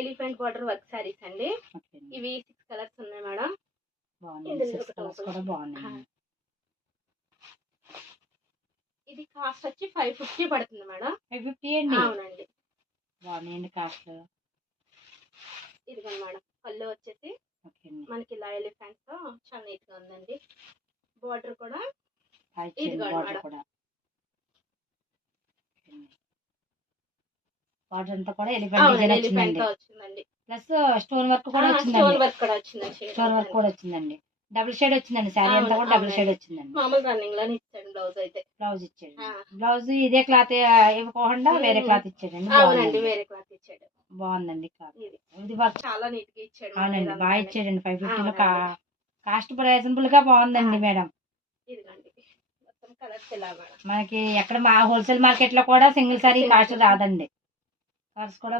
Elephant border work saris అండి. ఇవి 6 colours ఉన్నాయి మేడం. ఇది కాస్ట్ వచ్చి 550 పడుతుంది మేడం. 550 అండి. అవునండి. బాగున్నాయండి కాస్ట్. ఇదిగోండి మేడం, పళ్ళు వచ్చేసి మనకి ఇలా ఎలిఫెంట్ తో చాలా నీట్ గా ఉందండి. బార్డర్ కూడా ఇదిగోండి మేడం, బార్డర్ అంతా కూడా ఎలిఫెంట్ వచ్చిందండి. ప్లస్ స్టోన్ వర్క్ కూడా వచ్చింది. స్టోన్ వర్క్ కూడా వచ్చిందండి. డబుల్ షేడ్ వచ్చిందండి. శారీ అంతా కూడా డబుల్ షేడ్ వచ్చిందండి. మామూలు రన్నింగ్ లోనే ఇచ్చాడు బ్లౌజ్ అయితే. బ్లౌజ్ ఇచ్చాడు. బ్లౌజ్ ఇదే క్లాత్ ఇవ్వకుండా వేరే క్లాత్ ఇచ్చాడండి. అవునండి, వేరే క్లాత్ ఇచ్చాడు. బాగుందండి క్లాత్. ఇది వర్క్ చాలా నీట్ గా ఇచ్చాడు. అవునండి, బాగా ఇచ్చాడండి. 550 లో కాస్ట్ రీజనబుల్ గా బాగుందండి మేడం. ఇదిగోండి మొత్తం కలర్స్ ఇలా మేడం. మనకి ఎక్కడ హోల్సేల్ మార్కెట్ లో కూడా సింగిల్ సారీ కాస్ట్ రాదండి. కలర్స్ కూడా